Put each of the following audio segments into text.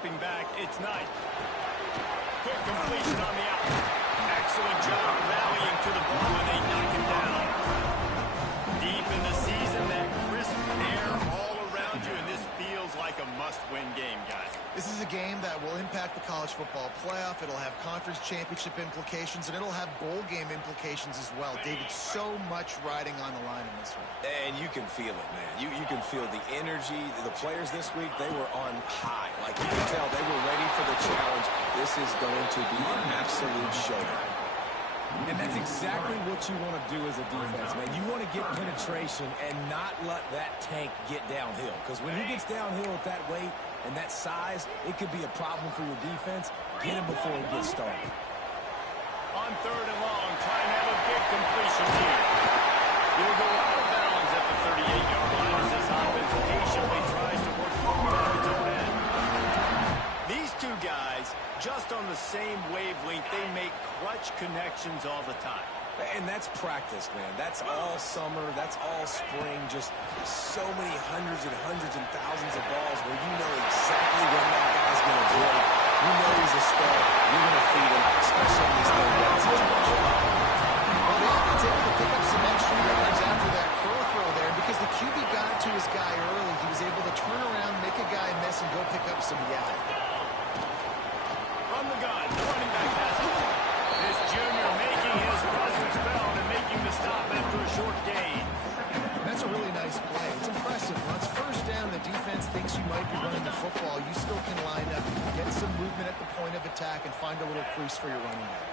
dropping back. It's Knight. Quick completion on the out. Excellent job rallying to the ball, and they knock him down. Deep in the season, that crisp air all around you, and this feels like a must-win game, guys. This is a game that will impact the college football playoff. It'll have conference championship implications, and it'll have bowl game implications as well. David, so much riding on the line in this one. And you can feel it, man. You can feel the energy. The players this week, they were on high. Like, you can tell they were ready for the challenge. This is going to be an absolute showdown. And that's exactly what you want to do as a defense, man. You want to get penetration and not let that tank get downhill. Because when he gets downhill at that weight and that size, it could be a problem for your defense. Get him before he gets started. On 3rd and long, try and have a big completion here. He'll go out of bounds at the 38-yard line as this offense patiently tries to work forward on its own end. These two guys, just on the same wavelength, they make clutch connections all the time. And that's practice, man. That's all summer. That's all spring. Just so many hundreds and thousands of balls where you know exactly when that guy's going to break. You know he's a star. You're going to feed him, especially in this third down situation. Well, the offense able to pick up some extra yards after that curl throw there because the QB got to his guy early. He was able to turn around, make a guy miss, and go pick up some yard. From the gun, the running back has it. This junior making his presence felt and making the stop after a short gain. That's a really nice play. It's impressive. Once first down, the defense thinks you might be running the football. You still can line up, get some movement at the point of attack, and find a little crease for your running back.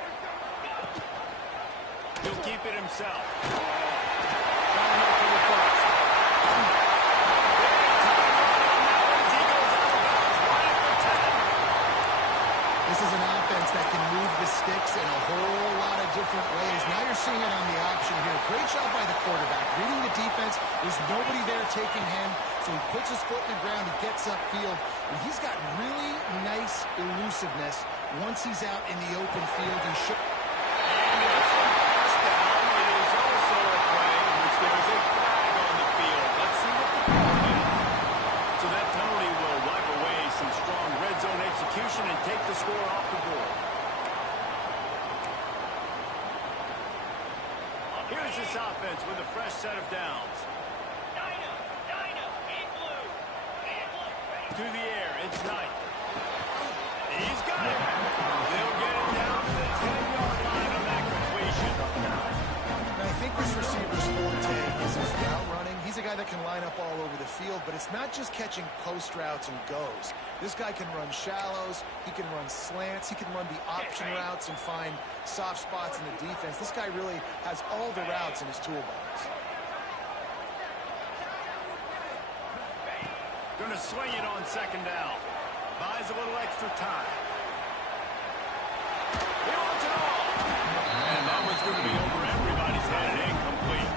He'll keep it himself. Trying to look for the first. This is an offense that can move the sticks in a whole lot of different ways. Now you're seeing it on the option here. Great job by the quarterback. Reading the defense, there's nobody there taking him, so he puts his foot in the ground, he gets upfield, and he's got really nice elusiveness once he's out in the open field. And it's a touchdown. It is also a play in which there's a flag on the field. Let's see what the call is. So that penalty will wipe away some strong red zone execution and take the score off the board. Here's this offense with a fresh set of downs. To the air, it's Knight. He's got it. They'll get it down to the 10-yard line on that completion. And I think this receiver's forte is his route running. He's a guy that can line up all over the field, but it's not just catching post routes and goes. This guy can run shallows, he can run slants, he can run the option routes and find soft spots in the defense. This guy really has all the routes in his toolbox. Going to swing it on 2nd down. Buys a little extra time. He wants it all. And that one's going to be over everybody's head and incomplete.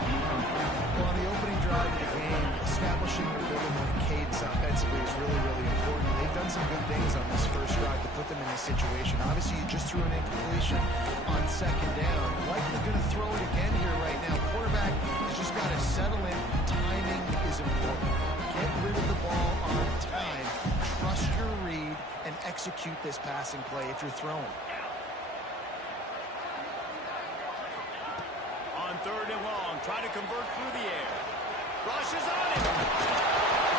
Well, on the opening drive of the game, establishing the rhythm of cadence offensively is really, really important. They've done some good things on this first drive to put them in this situation. Obviously, you just threw an incompletion on 2nd down. Likely going to throw it again here right now. Quarterback has just got to settle in. Timing is important. Get rid of the ball on time. Trust your read and execute this passing play if you're throwing. On 3rd and long, try to convert through the air. Rush is on him.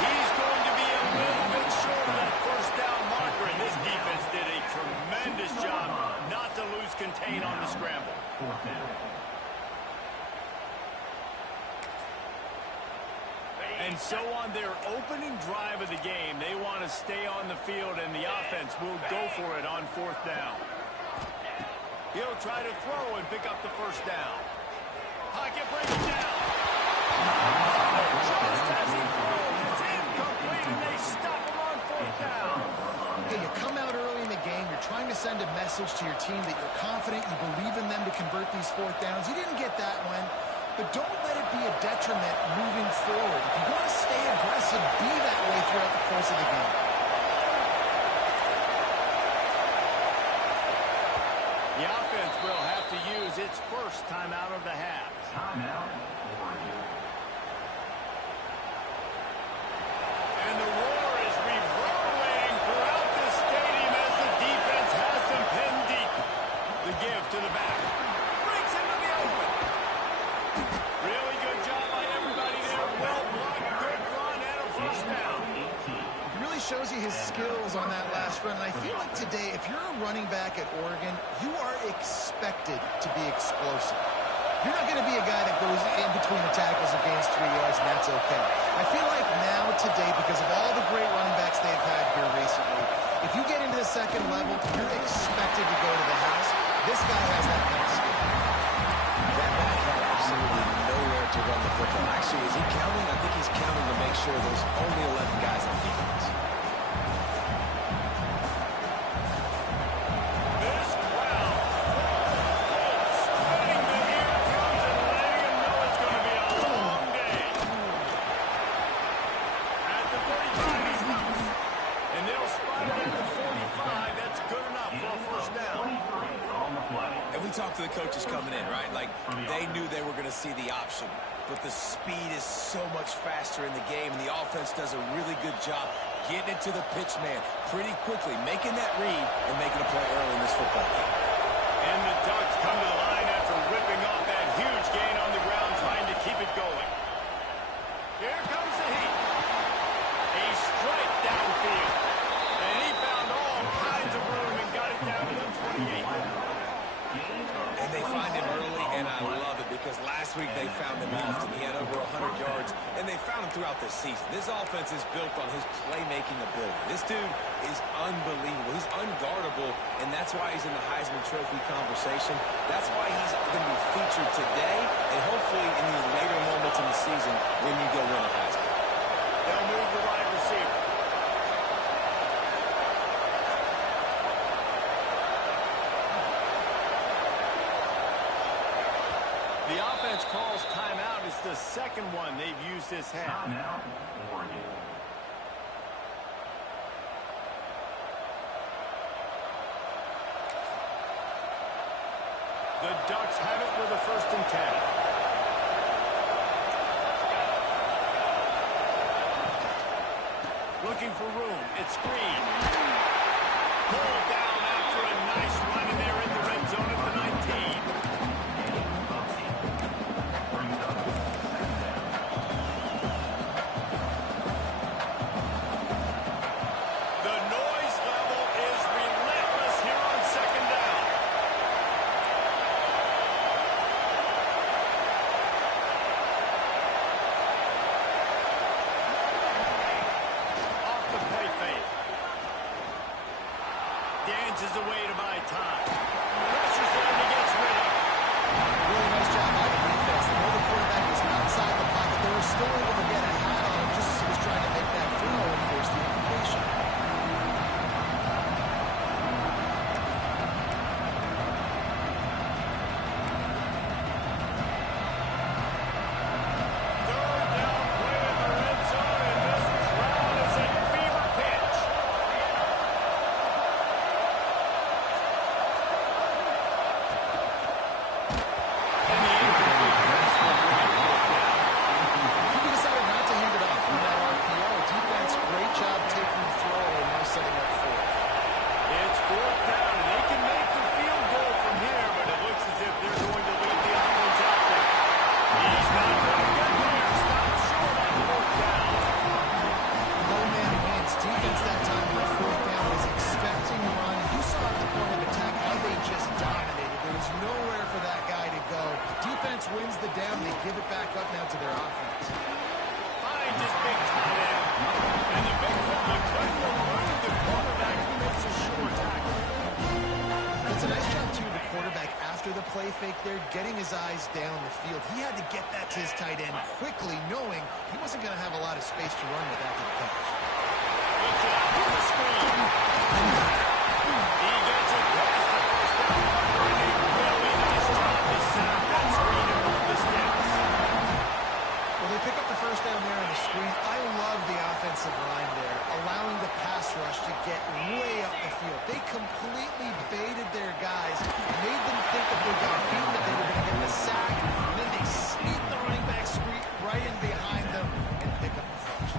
He's going to be a little bit short of that first down marker, and this defense did a tremendous job not to lose contain on the scramble. And so on their opening drive of the game, they want to stay on the field, and the offense will go for it on 4th down. He'll try to throw and pick up the first down. Pocket breaking down. Just as he throws, it's incomplete, and they stop him on 4th down. Hey, you come out early in the game, you're trying to send a message to your team that you're confident, you believe in them to convert these 4th downs. You didn't get that one. But don't let it be a detriment moving forward. If you want to stay aggressive, be that way throughout the course of the game. The offense will have to use its first timeout of the half. And the roar is reverberating throughout this to the back. Breaks into the open. Really good job by everybody there. Well blocked, good run, and a first down. He really shows you his skills on that last run. And I feel like today, if you're a running back at Oregon, you are expected to be explosive. You're not going to be a guy that goes in between the tackles and gains 3 yards, and that's okay. I feel like now, today, because of all the great running backs they've had here recently, if you get into the second level, you're expected to go to the house. This guy has that kind of skill. That back had absolutely nowhere to run the football. Actually, is he counting? I think he's counting to make sure there's only 11 guys on defense. This crowd spreading the eardrums and letting him know it's going to be a long day. At the 35, he's loose. And they'll spot it at the 45. That's good enough for a first down. And we talked to the coaches coming in, right? Like, they knew they were going to see the option. But the speed is so much faster in the game, and the offense does a really good job getting it to the pitch man pretty quickly, making that read and making a play early in this football game. And the Ducks come to the line after ripping off that huge gain on the ground, trying to keep it going. Here comes the heat. A strike downfield. And he found all kinds of room and got it down to the 28. And they find him early, and I love it because last week they found him often. He had over 100 yards, and they found him throughout the season. This offense is built on his playmaking ability. This dude is unbelievable. He's unguardable, and that's why he's in the Heisman Trophy conversation. That's why he's going to be featured today, and hopefully in these later moments in the season when you go win a Heisman. They'll move the wide receiver. The offense calls timeout. It's the second one they've used this half. The Ducks have it with a 1st and 10. Looking for room. It's Green. Pulled down after a nice run, and they're in the red zone at the 19. Dances away to buy time. Pressures there and he gets rid of it. Really nice job by the defense. They know the quarterback was outside the pocket. They were still able to get a hat on him just as he was trying to make that throw and force the incompletion. Third down play in the red zone, and this crowd is at fever pitch. He decided not to hand it off on that RPO. Defense, great job taking the throw and now setting up fourth. It's 4th down, and they can make the field goal from here, but it looks as if they're going to leave the offense out there. He's not going to get there. Stop short on 4th down. Low man wins. Defense that time on 4th down was expecting the run. You saw at the point of attack how they just dominated. There was nowhere for that guy to go. Defense wins the down. They give it back up now to their offense. Finds his big tight end. And the big fella couldn't alert the quarterback who makes a sure tackle. It's a nice job, too, the quarterback, after the play fake there, getting his eyes down the field. He had to get that to his tight end quickly, knowing he wasn't going to have a lot of space to run with after the catch. Looks it out on the screen. He gets it past the first down marker, and a really nice job to set up that screen and move the sticks. Well, they pick up the first down there on the screen. I love the offensive line there, allowing the pass rush to get way up the field. They completely baited their guys, made them think that they got beat, that they were going to get the sack, and then they sneak the running back screen right in behind them and pick up the first.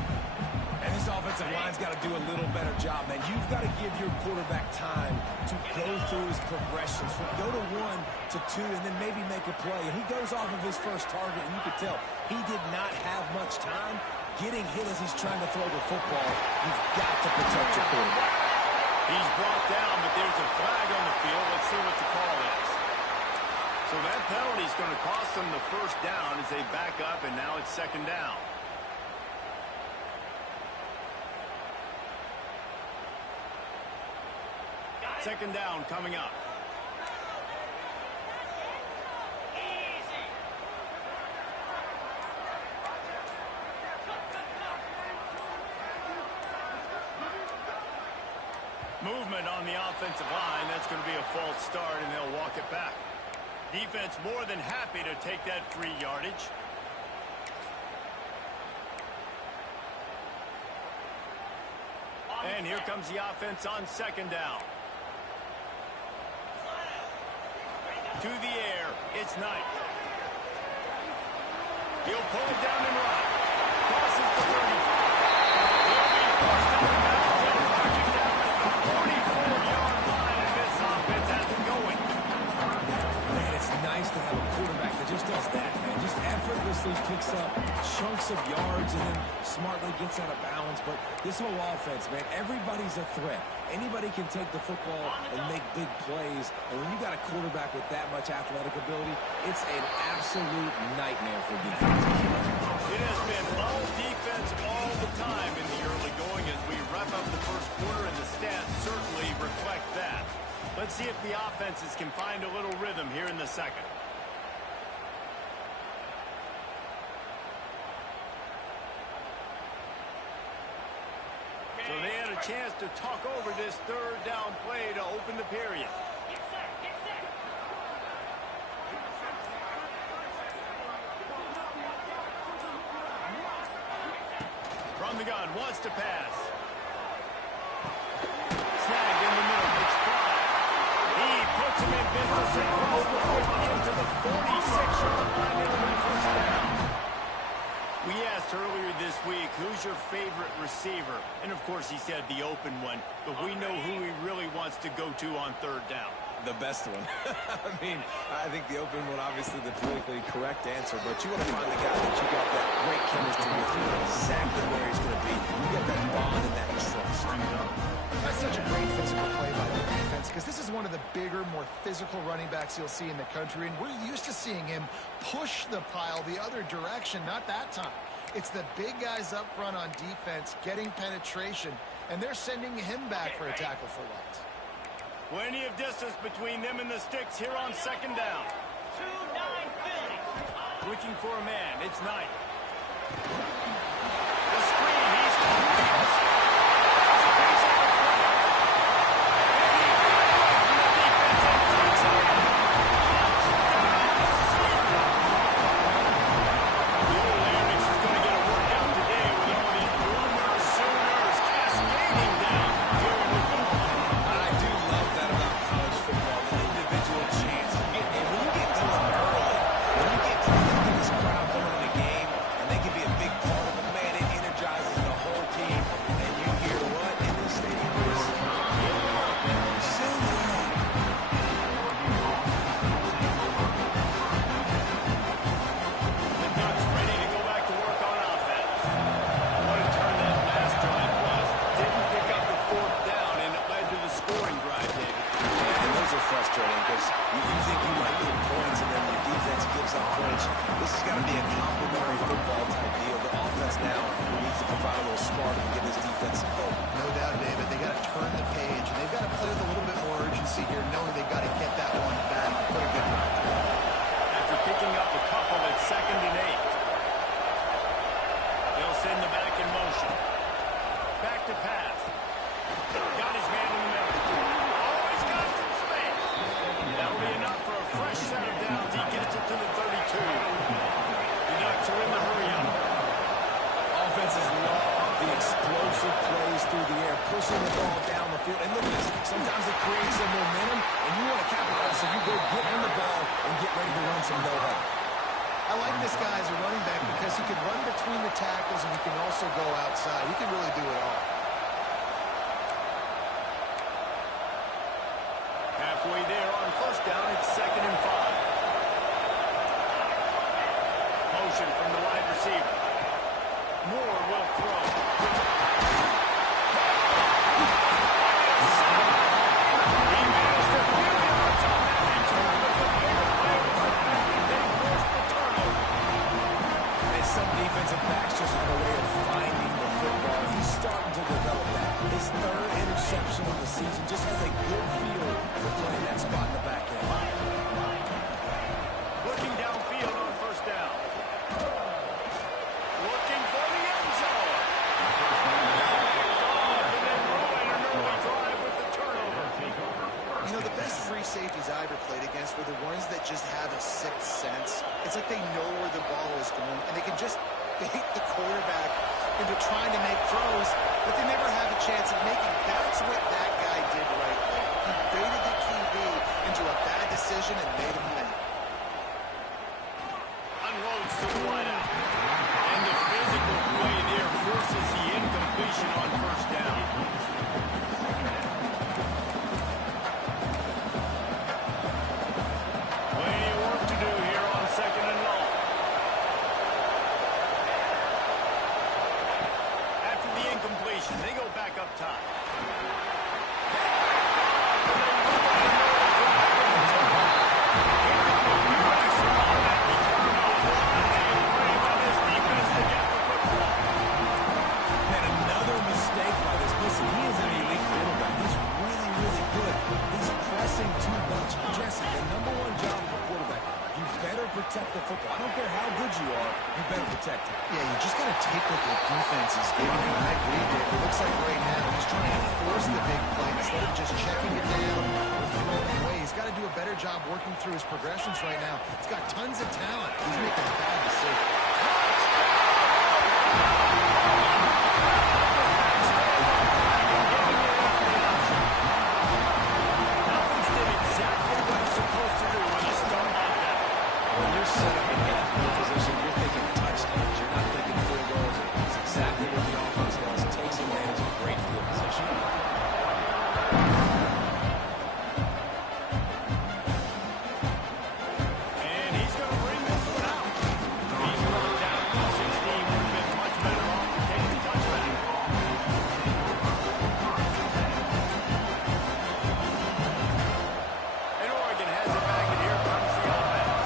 And this offensive line's got to do a little better job, man. You've got to give your quarterback time to go through his progressions, from go to 1 to 2, and then maybe make a play. And he goes off of his first target, and you could tell he did not have much time getting hit as he's trying to throw the football. You've got to protect your quarterback. He's brought down, but there's a flag on the field. Let's see what the call is. So that penalty is going to cost them the first down as they back up, and now it's second down. Second down coming up. Movement on the offensive line. That's going to be a false start, and they'll walk it back. Defense more than happy to take that free yardage. And here comes the offense on second down. To the air, it's Knight. He'll pull it down and run. Crosses the 35. He'll be forced out of bounds and marching down at the 44-yard line, and this offense has it going. Man, it's nice to have a quarterback that just does that, man. Just effortlessly picks up chunks of yards and then smartly gets out of bounds. But this whole offense, man, everybody's a threat. Anybody can take the football and make big plays. And when you got a quarterback with that much athletic ability, it's an absolute nightmare for defense. It has been all defense all the time in the early going as we wrap up the first quarter, and the stats certainly reflect that. Let's see if the offenses can find a little rhythm here in the second. So they had a chance to talk over this third down play to open the period. From the gun, wants to pass. Snag in the middle, it's Clyde. He puts him in business across the 50 into the 46-yard line into the first down. We asked earlier this week, who's your favorite receiver? And, of course, he said the open one. But we know who he really wants to go to on third down. The best one. I mean, I think the open one, obviously the politically correct answer, but you want to find the guy that you got that great chemistry with. You know exactly where he's going to be. You get that bond and that trust. That's such a great physical play by the defense, because this is one of the bigger, more physical running backs you'll see in the country, and we're used to seeing him push the pile the other direction. Not that time. It's the big guys up front on defense getting penetration, and they're sending him back for a tackle for loss. Plenty of distance between them and the sticks here on second down. Looking for a man, it's Knight. The screen, he's close. takeaway there on first down. It's 2nd and 5. Motion from the wide receiver. Moore will throw. He managed to peel the odds on that return, but the bigger play was the fact that they forced the turnover. And some defensive backs just have a way of finding the football. He's starting to develop that. His 3rd interception of the season, just has a good feel for playing that spot in the back end. Looking downfield on first down. Looking for the end zone. Picked off and then ruin an early drive with the turnover. You know, the best free safeties I ever played against were the ones that just have a sixth sense. It's like they know where the ball is going, and they can just bait the quarterback into trying to make throws, but they never have a chance of making. That's what that guy did right there. He baited the QB into a bad decision and made him pay. Unloads to the wideout. And the physical play there forces the incompletion on first down. Plenty of work to do here on 2nd and long. After the incompletion, they go back up top. And another mistake by this. Listen, he is an elite quarterback. He's really, really good. He's pressing too much. Jesse, the number 1 job of a quarterback, you better protect the football. I don't care how good you are, you better protect it. Yeah, you just got to take what the defense is giving you. I agree, Dave. It looks like right now he's trying to force the big play instead of just checking it down or throwing away. He's got to do a better job working through his progressions right now. He's got tons of talent. He's making a bad decision. Dolphins did exactly what it's supposed to do when you start like that. When you're set up in that field position, you're thinking touchdowns. You're not thinking field goals. It's exactly what the offense does. It takes advantage of great field position. And he's going to bring this one out. He's brought down to 16. Would have been much better off to take the touchback. And Oregon has it back, and here comes the offense.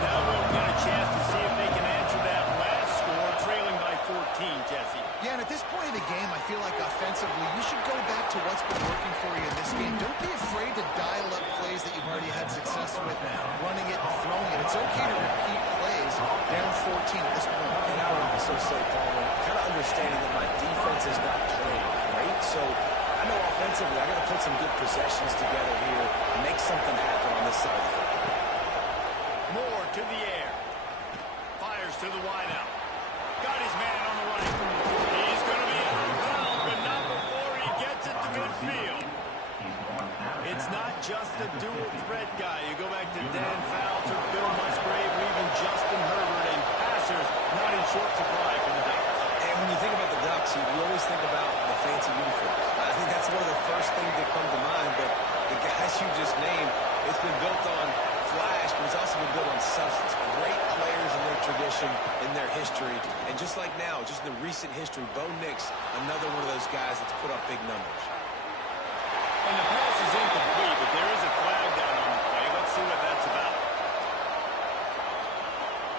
Now we'll get a chance to see if they can answer that last score, trailing by 14, Jesse. Yeah, and at this point in the game, I feel like offensively, you should go back to what's been working for you in this game. Don't be afraid to dial up plays that you've already had success with, running it and throwing it. It's okay to repeat plays down 14 at this point. And I would also say, Paul, kind of understanding that my defense is not playing great, so I know offensively I got to put some good possessions together here and make something happen on this side of the football. Moore to the air. Fires to the wideout. Got his man on the right. He's going to be out of bounds, but not before he gets it to midfield. It's not just a dual threat guy. You go back to Dan Fouts or Bill Musgrave or even Justin Herbert, and passers not in short supply for the Ducks. And when you think about the Ducks, you always think about the fancy uniforms. I think that's one of the first things that come to mind, but the guys you just named, it's been built on flash, but it's also been built on substance. Great players in their tradition, in their history, and just like now, just in the recent history, Bo Nix, another one of those guys that's put up big numbers. And the pass is incomplete, but there is a flag down on the play. Let's see what that's about.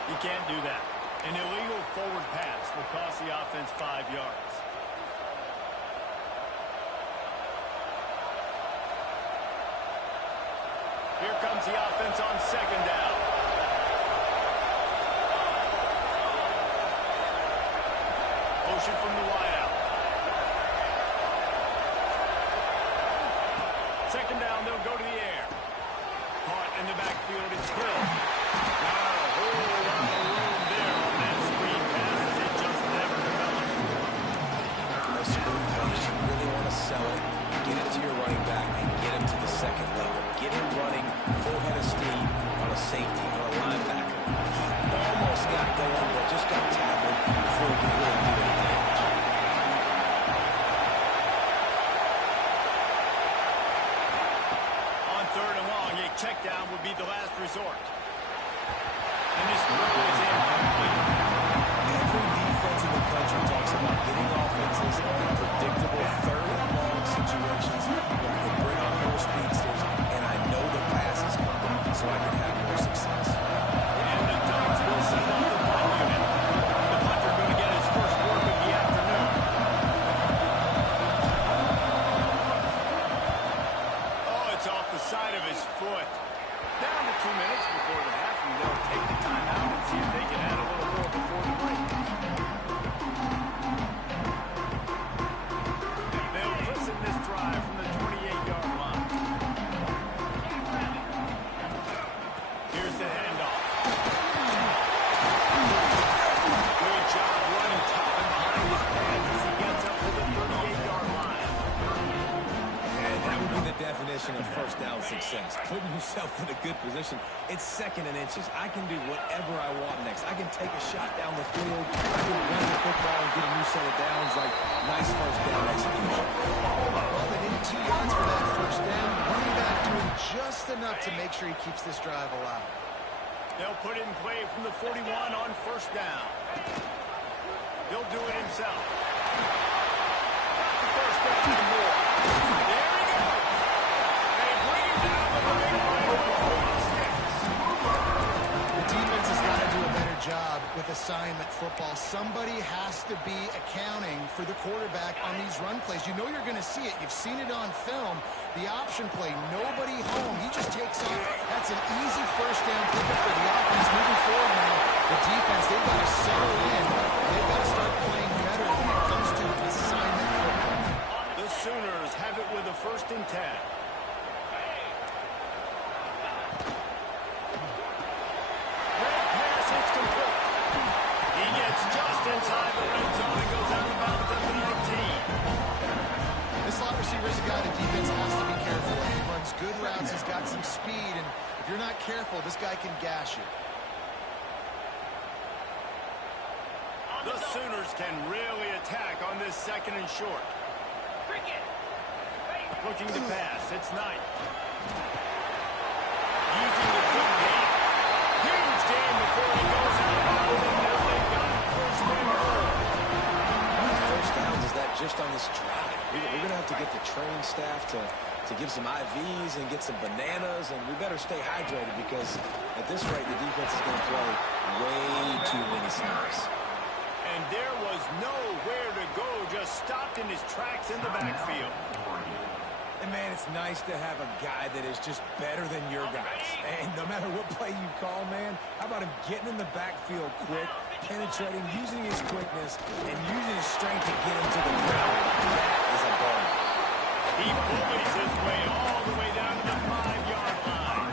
You can't do that. An illegal forward pass will cost the offense 5 yards. Here comes the offense on 2nd down. Motion from the wideout. 2nd down, they'll go to the air. Caught in the backfield, it's Hill. Not a whole lot of room there on that screen pass. It just never developed. A screen pass, you really want to sell it, get it to your running back, and get him to the second level. Get him running full head of steam on a safety, on a linebacker. He almost got going, but just got tackled before he could really do any damage. On 3rd down would be the last resort. And this throw is incomplete. Every defense in the country talks about getting offenses in predictable third-and-long situations where I can bring on more speedsters, and I know the pass is coming, so I can have more success. And the Ducks will send out the punt unit. The punter going to get his first work of the afternoon. Oh, it's off the side of his foot. Down to 2 minutes before the half, and they'll take the time out and see if they can add a little more before the break. They'll listen this drive from the 28-yard line. Here's the handoff. Good job running tough and behind his pads as he gets up to the 38-yard line. And that would be the definition of first down success. Putting yourself in a good position. It's 2nd and inches. I can do whatever I want next. I can take a shot down the field. I can run the football and get a new set of downs. Like, nice first down execution. Well, they needed 2 yards for that first down. Running back doing just enough to make sure he keeps this drive alive. They'll put it in play from the 41 on first down. He'll do it himself. Got the first down and more. There he goes. They bring him down with a big play with 46. The defense has got to do a better job with assignment football. Somebody has to be accounting for the quarterback on these run plays. You know you're going to see it. You've seen it on film. The option play, nobody home. He just takes off. That's an easy first down pickup for the offense. Moving forward now, the defense, they've got to settle in. They've got to start playing better when it comes to assignment football. The Sooners have it with a 1st and 10. Great pass, it's complete. He gets just inside the red zone and goes out of bounds at the 19. This slot receiver is a guy the defense has to be careful of. He runs good routes. He's got some speed, and if you're not careful, this guy can gash you. The Sooners can really attack on this 2nd and short. Looking to pass. It's Knight. Using the quick game. Huge game before he goes out of bounds, and now they've got first and goal. How many first downs is that just on this drive? We're going to have to get the trained staff to give some IVs and get some bananas, and we better stay hydrated because at this rate, the defense is going to play way too many snaps. And there was nowhere to go, just stopped in his tracks in the backfield. And, man, it's nice to have a guy that is just better than your guys. And no matter what play you call, man, how about him getting in the backfield quick, penetrating, using his quickness, and using his strength to get him to the ground. That is a ball. He bullies his way all the way down to the 5-yard line.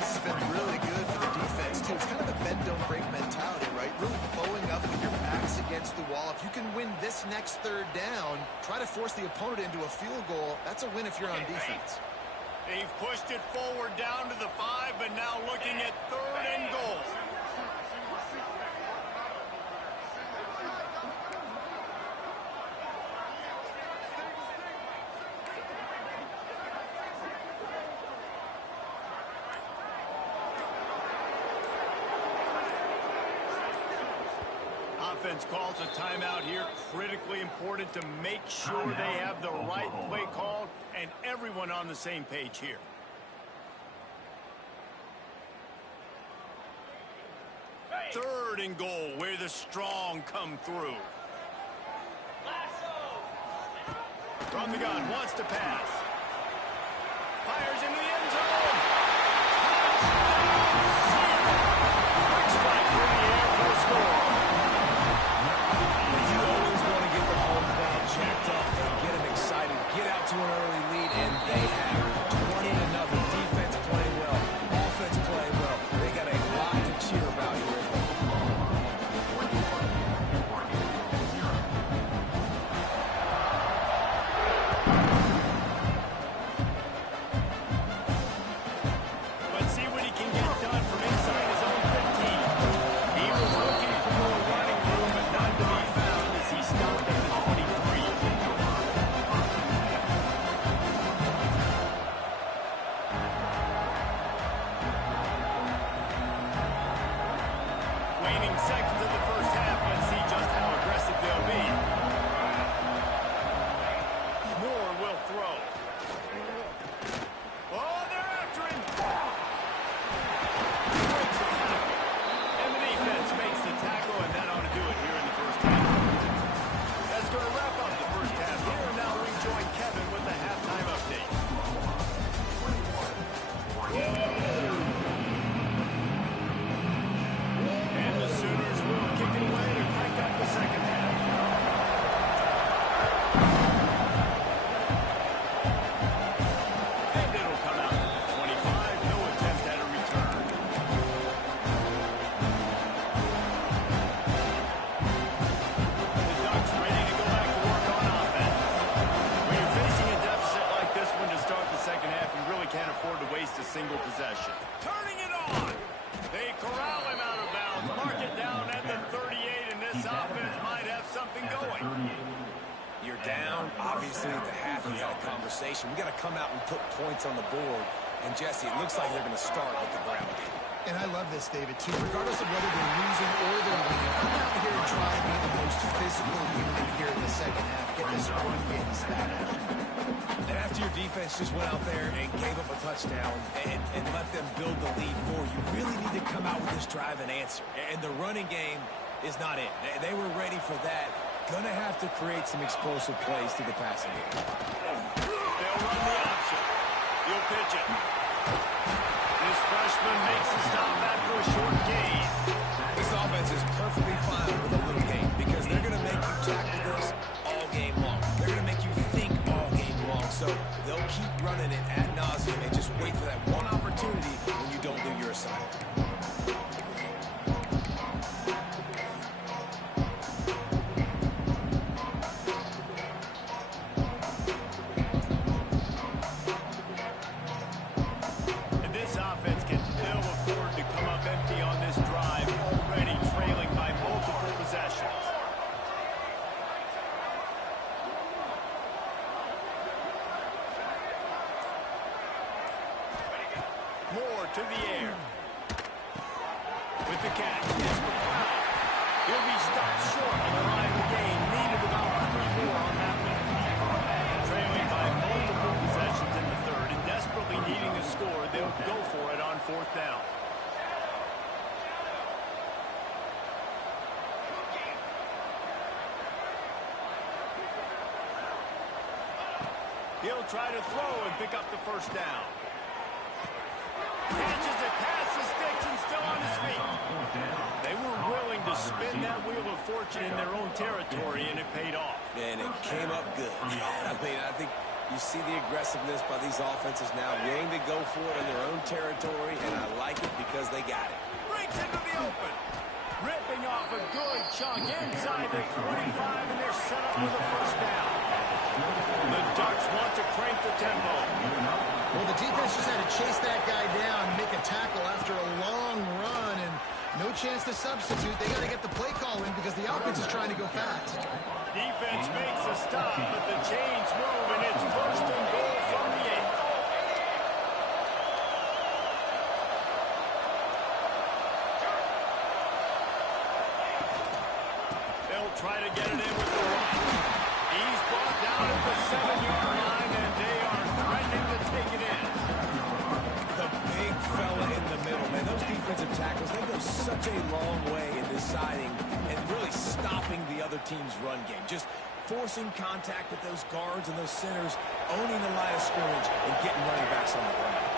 This has been really good for the defense, too. It's kind of a bend-don't-break mentality, right? Really bowing up with your backs against the wall. If you can win this next 3rd down, try to force the opponent into a field goal. That's a win if you're on defense. They've pushed it forward down to the 5, but now looking at 3rd and goal. Offense calls a timeout here. Critically important to make sure they have the right play called and everyone on the same page here. Third and goal, where the strong come through. From the gun, wants to pass. Fires into the end zone. Quick strike through the air for a score. You always want to get the home crowd jacked up and get them excited, get out to an early lead, and they have 20-0. Defense playing well, offense playing well. They got a lot to cheer about here. the possession. Turning it on. They corral him out of bounds. Mark it down at the 38, and this offense might have something going. You're down. Obviously, at the half, you had a conversation. We got to come out and put points on the board. And, Jesse, it looks like they're going to start with the ground game. And I love this, David, too. Regardless of whether they're losing or they're winning, I'm out here to try to be the most physical unit here in the second half. Get this run game started. And after your defense just went out there and gave up a touchdown and let them build the lead more, you really need to come out with this drive and answer. And the running game is not it. They were ready for that. Gonna have to create some explosive plays through the passing game. They'll run the option. He'll pitch it. This freshman makes the stop after a short gain. This offense is perfectly fine with a little game because they're going to make you tackle this all game long. They're going to make you think all game long. So they'll keep running it ad nauseum and just wait for that one opportunity when you don't do your assignment. Moore to the air. With the catch, it's McLeod. He'll be stopped short on the line of the game. Needed about 3 more on that one. Trailing by multiple possessions in the third and desperately needing to score, they'll go for it on 4th down. He'll try to throw and pick up the 1st down. Catches it past the sticks and still on his feet. They were willing to spin that wheel of fortune in their own territory, and it paid off. And it came up good. I mean, I think you see the aggressiveness by these offenses now, willing to go for it in their own territory, and I like it because they got it. Breaks into the open. Ripping off a good chunk inside the 25, and they're set up with a 1st down. The Ducks want to crank the tempo. Well, the defense just had to chase that guy down, make a tackle after a long run, and no chance to substitute. They got to get the play call in because the offense is trying to go fast. Defense makes a stop, but the chains move, and it's 1st and goal from the 8. They'll try to get it in with the run. He's brought down at the 7-yard line, and they are threatening to take it in. The big fella in the middle, man. Those defensive tackles, they go such a long way in deciding and really stopping the other team's run game. Just forcing contact with those guards and those centers, owning the line of scrimmage, and getting running backs on the ground.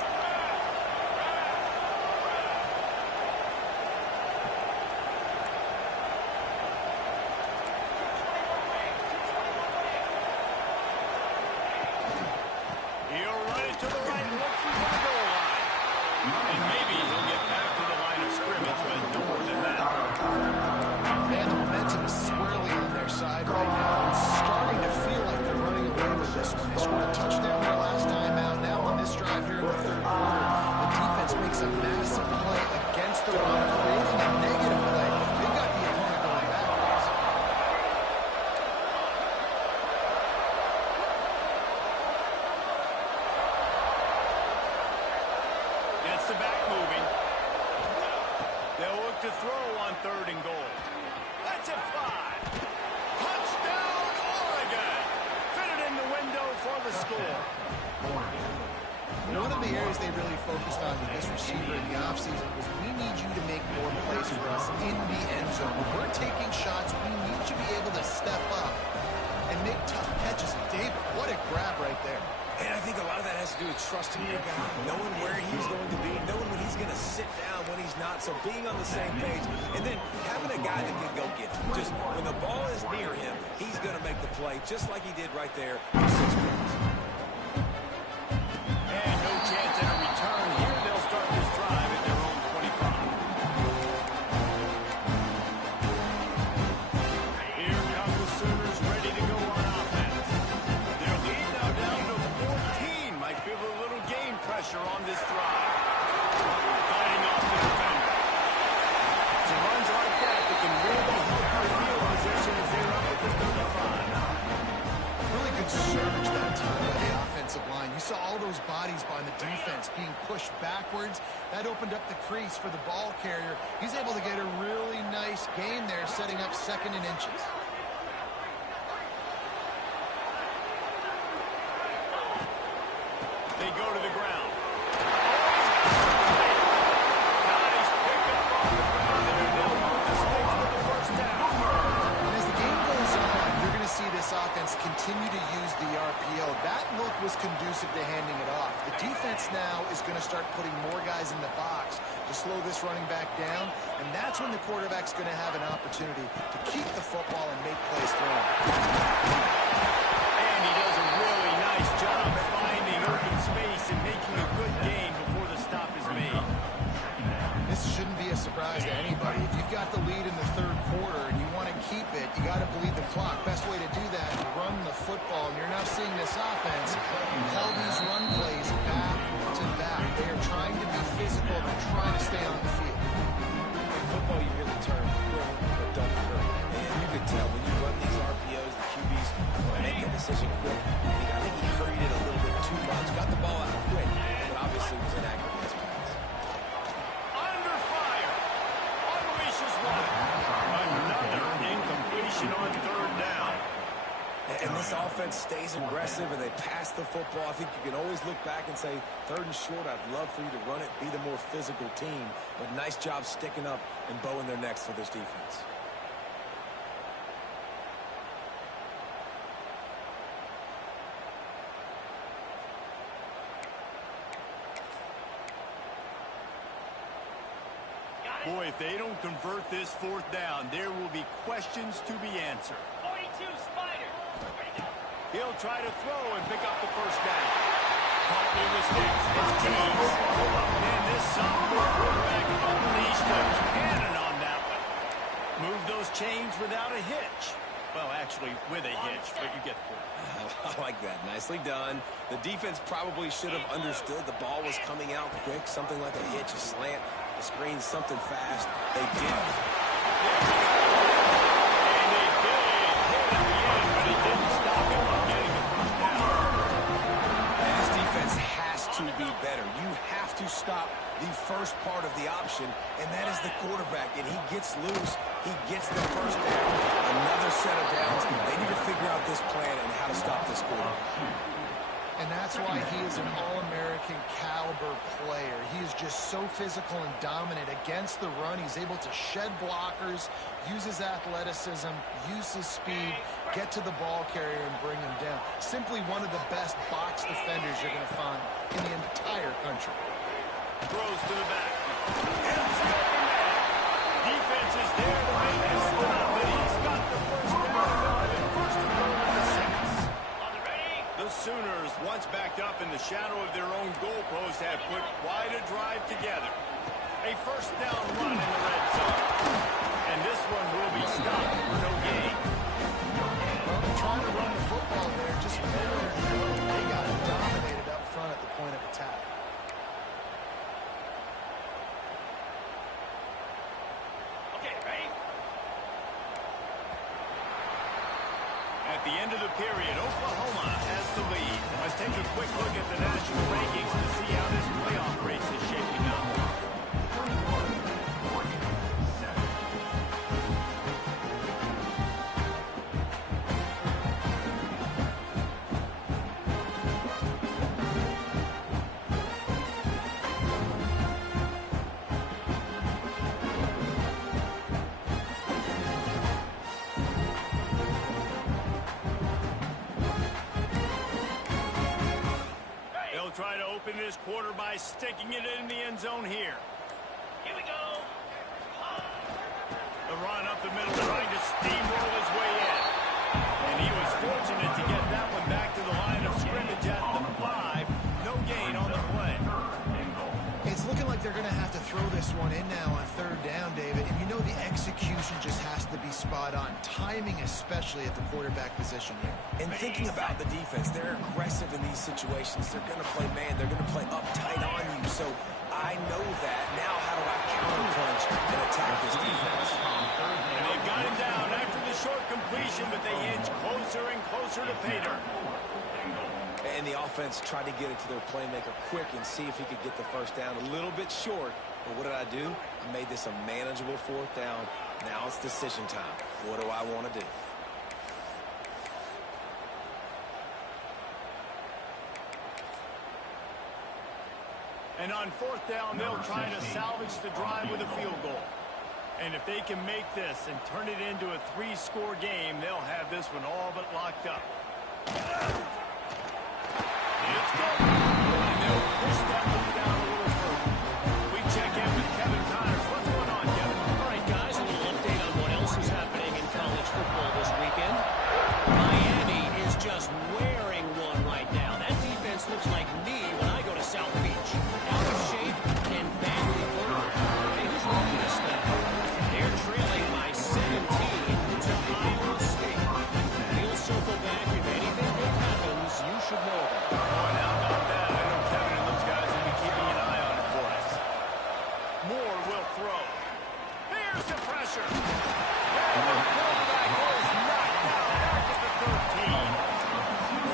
To throw on 3rd and goal. That's a fly. Touchdown, Oregon. Fitted in the window for the score. One of the areas they really focused on with this receiver in the offseason was we need you to make more plays for us in the end zone. When we're taking shots, we need you to be able to step up and make tough catches. And David, what a grab right there. And I think a lot of that has to do with trusting your guy, knowing where he's going to be, knowing when he's going to sit down, when he's not. So being on the same page, and then having a guy that can go get it. Just when the ball is near him, he's going to make the play, just like he did right there for 6 points. And no chance at a return here. They'll start this drive at their own 25. Here come the Sooners ready to go on offense. Their lead now down to 14. Might feel a little game pressure on this drive. That opened up the crease for the ball carrier. He's able to get a really nice gain there, setting up 2nd and inches. They go to the ground. Nice pickup on the ground there. They'll move the sticks with the first down. And as the game goes on, you're going to see this offense continue to use the RPO. That look was conducive to handing it off. The defense now is going to start putting more guys in the box to slow this running back down, and that's when the quarterback's going to have an opportunity to keep the football and make plays through it. And he does a really nice job finding open space and making a good gain before the stop is made. This shouldn't be a surprise to anybody. If you've got the lead in the 3rd quarter and you want to keep it, you got to bleed the clock. Best way to do that, run the football. And you're now seeing this offense call these run plays back to back. They are trying to be physical. They're trying to stay on the field. In football, you really turn quick, but don't hurry. And you can tell when you run these RPOs, the QBs make a decision quick. I think he hurried it a little bit too much. Got the ball out quick, but obviously was inaccurate in his pass. Under fire. Unleashes one. Another incompletion on 3rd down. And this offense stays aggressive and they pass the football. I think you can always look back and say, 3rd and short, I'd love for you to run it, be the more physical team. But nice job sticking up and bowing their necks for this defense. Boy, if they don't convert this 4th down, there will be questions to be answered. 42 Spider. He'll try to throw and pick up the first down. Partly with sticks. It's Keys. And this sophomore quarterback unleashed a cannon on that one. Move those chains without a hitch. Well, actually, with a hitch, but you get the point. I like that. Nicely done. The defense probably should have understood the ball was coming out quick, something like a hitch, a slant, a screen, something fast. They didn't. And they did hit at the end, but he didn't stop him from getting the first down. And this defense has to be better. You have to stop the first part of the option, and that is the quarterback. And he gets loose. He gets the first down. Another set of downs. They need to figure out this plan and how to stop this quarterback. And that's why he is an All-American caliber player. He is just so physical and dominant against the run. He's able to shed blockers, use his athleticism, use his speed, get to the ball carrier and bring him down. Simply one of the best box defenders you're going to find in the entire country. Throws to the back. Ends the open man. Defense is there to make a stop, but he's got the first down. They'll have it 1st and goal at the 6. The Sooners, once backed up in the shadow of their own goalpost, have put quite a drive together. A 1st down run in the red zone. And this one will be stopped for no gain. Well, they're trying to run the football there. Just they got dominated up front at the point of attack. Okay, ready? At the end of the period, Oklahoma has the lead. Let's take a quick look at the national rankings to see how this playoff race is shaping up. Try to open this quarter by sticking it in the end zone here. Here we go. The run up the middle, trying to steamroll his way in. And he was fortunate to get that one back to the line of scrimmage at the 5. No gain on the play. It's looking like they're going to have to throw this one in now on 3rd down, David. And you know the execution just has to be spot on. Timing, especially at the quarterback position here. And thinking about the defense, they're aggressive in these situations. They're going to play man. They're going to play uptight on you. So I know that. Now how do I counterpunch and attack this defense? And they've got him down after the short completion, but they inch closer and closer to pay dirt. And the offense tried to get it to their playmaker quick and see if he could get the first down. A little bit short, but what did I do? I made this a manageable fourth down. Now it's decision time. What do I want to do? And on fourth down, they'll try to salvage the drive with a field goal. And if they can make this and turn it into a 3-score game, they'll have this one all but locked up. It's good. And they'll push that one down a little further. We check in with Kevin Connors. What's going on, Kevin? All right, guys, a little update on what else is happening in college football this weekend. Miami is just wearing one right now. That defense looks like me when I go to South Beach. Out of shape and badly burned. Hey, who's running this thing? They're trailing by 17 to Iowa State. He'll circle back. If anything big happens, you should know that. Oh, now about that. I know Kevin and those guys will be keeping an eye on it for us. Moore will throw. Here's the pressure. And the quarterback goes knocked out back at the 13.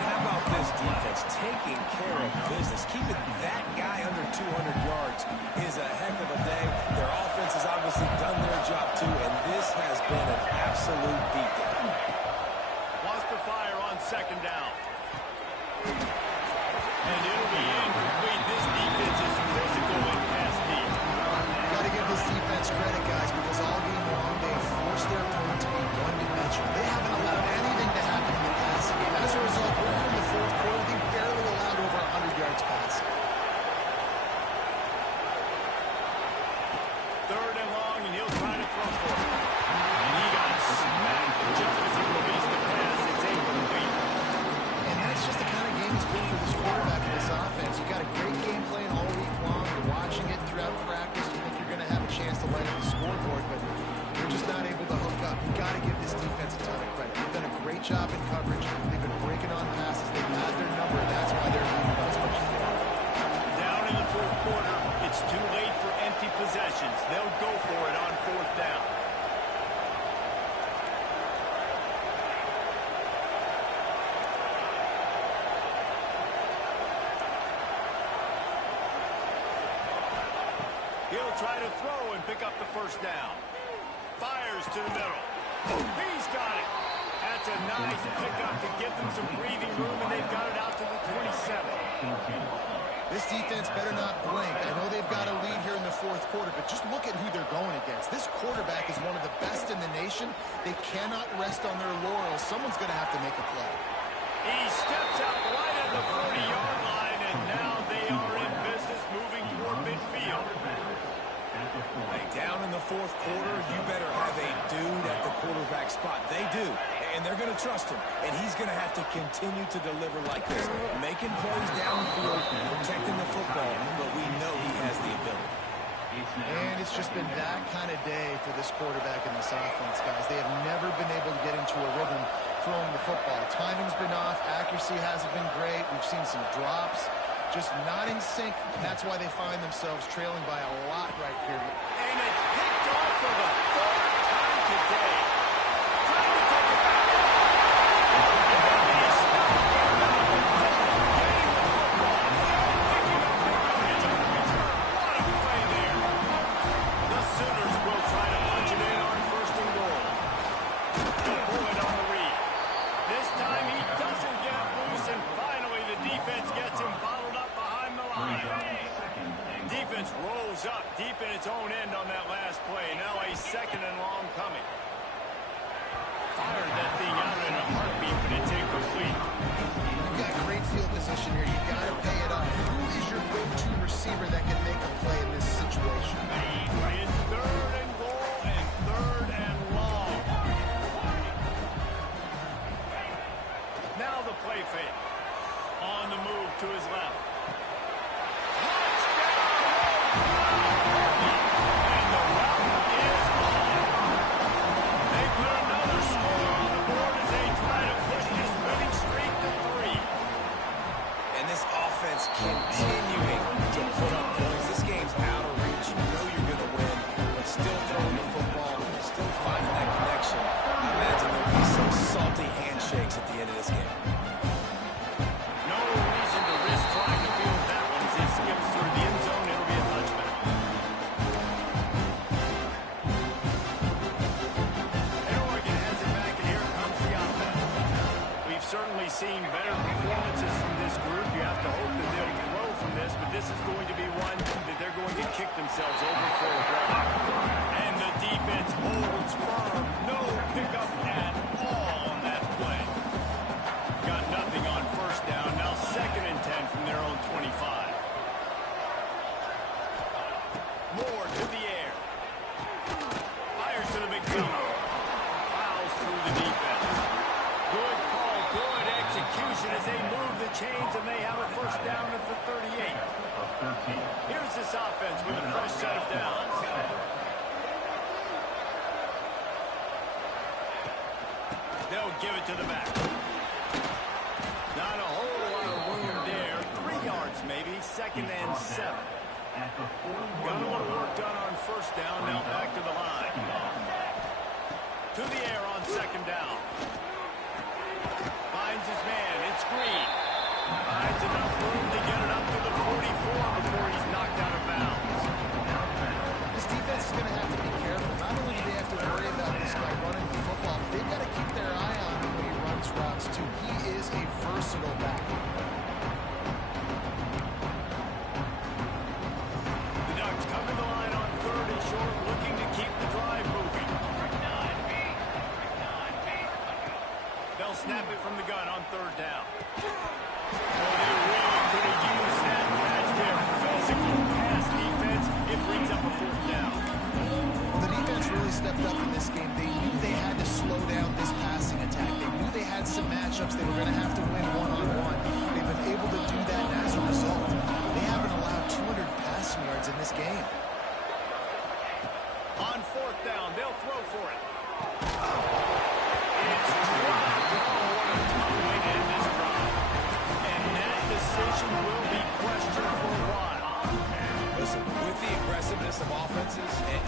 How about this defense taking care of business? Keeping that guy under 200 yards is a heck of a day. Their offense has obviously done their job too, and this has been an absolute beatdown. Wants to fire on second down. And it'll be incomplete. This defense is physical and pass deep. Got to give this defense credit, guys, because all game long they have forced their opponent to be one-dimensional. They haven't allowed anything to happen in the passing game. As a result, we're in the fourth quarter. They barely allowed over 100 yards passing. Third and long, and he'll try to throw for it. And he got smacked just as he released the pass. It's incomplete. And that's just the kind of game it's been for this quarterback and this offense. You got a great game plan all week long. You're watching it throughout practice. You think you're going to have a chance to light up the scoreboard, but you're just not able to hook up. You got to give this defense a ton of credit. They've done a great job in coverage. They've been breaking on passes. They've had their number, and that's why they're leading by as much as they are. Down in the fourth quarter, it's too late for empty possessions. They'll go for it on fourth down. He'll try to throw and pick up the first down. Fires to the middle. He's got it. That's a nice pickup to give them some breathing room, and they've got it out to the 27. This defense better not blink. I know they've got a lead here in the fourth quarter, but just look at who they're going against. This quarterback is one of the best in the nation. They cannot rest on their laurels. Someone's going to have to make a play. He steps out right at the 40-yard line, and now they are in business moving toward midfield. Hey, down in the fourth quarter, you better have a dude at the quarterback spot. They do, and they're going to trust him, and he's going to have to continue to deliver like this, making plays downfield, protecting the football, but we know he has the ability. And it's just been that kind of day for this quarterback and this offense, guys. They have never been able to get into a rhythm throwing the football. Timing's been off. Accuracy hasn't been great. We've seen some drops. Just not in sync. That's why they find themselves trailing by a lot right here. And it's picked off for the third time today. Trying to take it back. And he's stopped there now. Getting the football. Picking up the yardage on the return. What a play there. The Sooners will try to punch it in on first and goal. Boyd on the read. This time he doesn't get loose, and finally the defense gets him bottled up behind the line. Defense rolls up deep in its own end on that last play. Now a second and long coming. Fired that thing out in a heartbeat, but it's incomplete. You've got great field position here. You've got to pay it up. Who is your go-to receiver that can make a play in this situation? It's third and goal and third and long. Now the play fake. On the move to his left. And the route is on. They put another score on the board as they try to push this winning streak to 3. And this offense continuing to put up points. This game's out of reach give it to the back. Not a whole lot of room there. 3 yards maybe, 2nd and 7. Got a little work done on first down, now back to the line. To the air on 2nd down. Finds his man, it's Green. Finds enough room to get it up to the 44 before he's knocked out of bounds. This defense is going to have to be careful. Not only do they have to worry about this guy running the football, they've got to keep their eye on him when he runs routes, too. He is a versatile back. The Ducks come to the line on 3rd and short, looking to keep the drive moving. They'll snap it from the gun on 3rd down. Oh, they really could have used that catch there. Physical pass defense. It brings up a 4th down. Well, the defense really stepped up in this game. They knew they had to slow down this passing attack. They knew they had some matchups they were going to have to win one-on-one. They've been able to do that, and as a result, they haven't allowed 200 passing yards in this game. On 4th down, they'll throw for it. It's dropped. Oh, what a tough way to end this drive. And that decision will be questioned for a while. Listen, with the aggressiveness of offenses and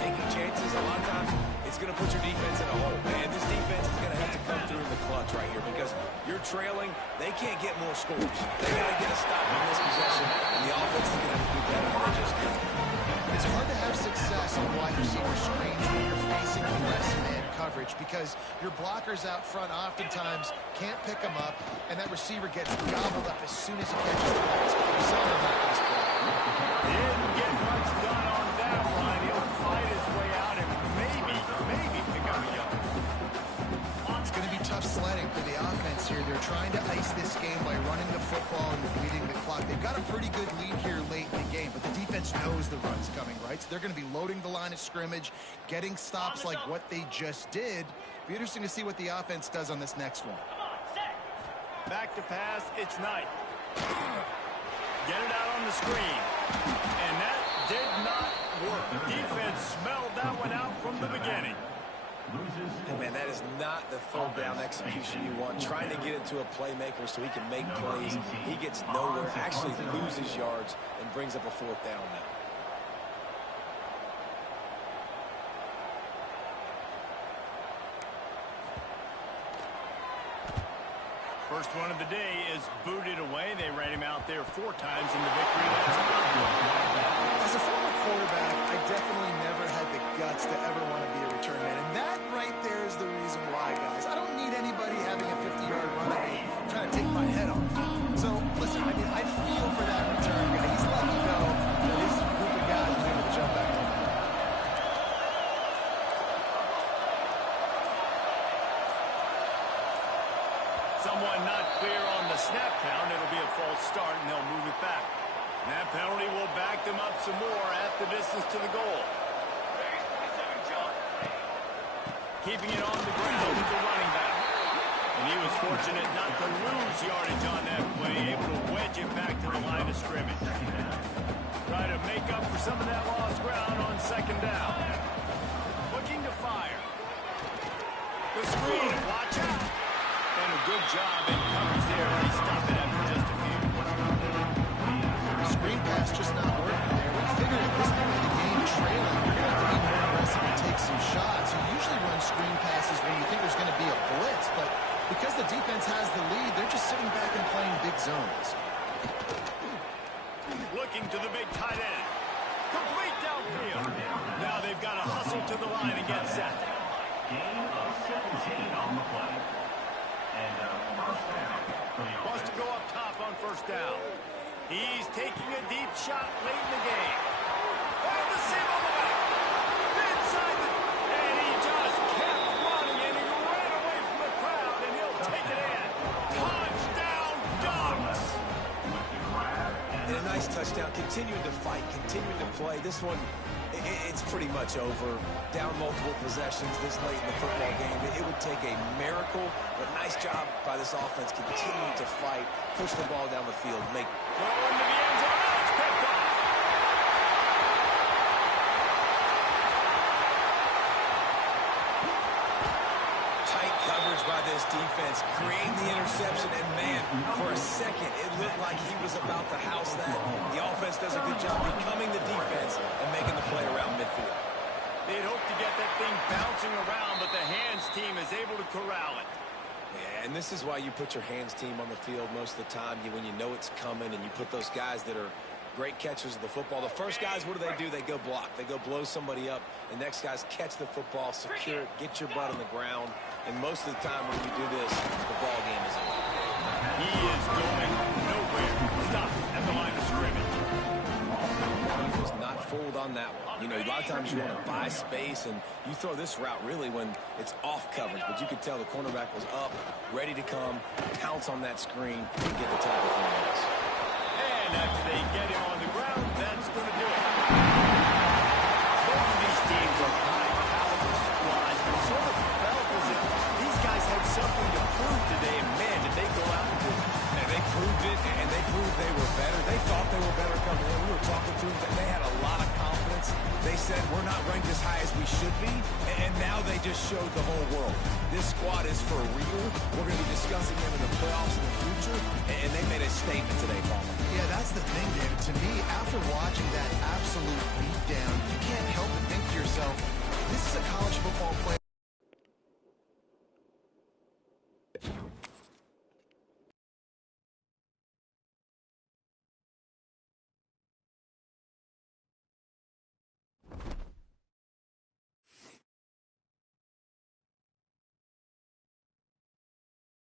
taking chances, a lot of times it's going to put your defense in a hole. And this defense is going to have to come through in the clutch right here because you're trailing. They can't get more scores. They got to get a stop on this possession, and the offense is going to have to do better than they just did. It's hard to have success on wide receiver screens when you're facing press man coverage because your blockers out front oftentimes can't pick them up, and that receiver gets gobbled up as soon as he catches the pass. We saw him that last play. Didn't get much done on that one. He'll fight his way out and maybe pick up a yard. It's going to be tough sledding for the offense here. They're trying to ice this game by running the football and bleeding the clock. They've got a pretty good lead here late in the game, but the defense knows the run's coming, right? So they're going to be loading the line of scrimmage, getting stops like what they just did. Be interesting to see what the offense does on this next one. Back to pass, it's Knight. Get it out on the screen. And that did not work. Defense smelled that one out from the beginning. And man, that is not the 3rd down execution you want. Trying to get it to a playmaker so he can make plays. He gets nowhere, actually loses yards, and brings up a 4th down now. First one of the day is booted away. They ran him out there 4 times in the victory last night. As a former quarterback, I definitely never had the guts to ever want to be a return man. And that right there is the reason why, guys. I don't need anybody having a 50-yard run at me trying to take my head off. So, listen, I mean, I feel for that return guy. He's lucky, though, that his group of guys was able to jump back on. Someone not clear on the snap count. It'll be a false start, and they'll move it back. And that penalty will back them up some more at the distance to the goal. Keeping it on the ground with the running back. And he was fortunate not to lose yardage on that play, able to wedge it back to the line of scrimmage. Try to make up for some of that lost ground on 2nd down. Looking to fire. The screen, watch out. And a good job in coverage there. They stop it after just a few. Screen pass just not working there. We figured at this point of the game, trailing, you're going to have to be more aggressive and take some shots. You usually run screen passes when you think there's going to be a blitz, but because the defense has the lead, they're just sitting back and playing big zones. Looking to the big tight end. Complete downfield. Now they've got to hustle to the line and get set. Gain of 17 on the play. And first down. Wants to go up top on first down. He's taking a deep shot late in the game. Oh, the seam on the back. Inside the... And he just kept running, and he ran away from the crowd, and he'll take it in. Touchdown, Ducks! And a nice touchdown. Continuing to fight, continuing to play. This one, it's pretty much over. Down multiple possessions this late in the football game. It would take a miracle, but nice job by this offense continuing to fight, push the ball down the field, make... Throw into the end zone. Now it's picked off. Tight coverage by this defense, creating the interception, and man, for a second, it looked like he was about to house that. The offense does a good job becoming the defense and making the play around midfield. They'd hoped to get that thing bouncing around, but the hands team is able to corral it. Yeah, and this is why you put your hands team on the field most of the time, when you know it's coming, and you put those guys that are great catchers of the football. The first guys, what do? They go block. They go blow somebody up. The next guys catch the football, secure it, get your butt on the ground. And most of the time when you do this, the ball game is over. He is going nowhere. Stop at the line of scrimmage. He was not fooled on that one. You know, a lot of times you want to buy space, and you throw this route really when it's off coverage. But you could tell the cornerback was up, ready to come, pounce on that screen, and get the tackle for the miss. And after they get him on the ground, that's going to do it. Both of these teams are high-caliber squads, but sort of felt as if these guys had something to prove today, and man, did they go out and do it. And they proved it, and they proved they were better. They thought they were better coming in. We were talking to them, they had a lot of confidence. They said, we're not ranked as high as we should be, and now they just showed the whole world. This squad is for real. We're going to be discussing them in the playoffs in the future, and they made a statement today, Palmer. Yeah, that's the thing, David. To me, after watching that absolute beatdown, you can't help but think to yourself, this is a college football player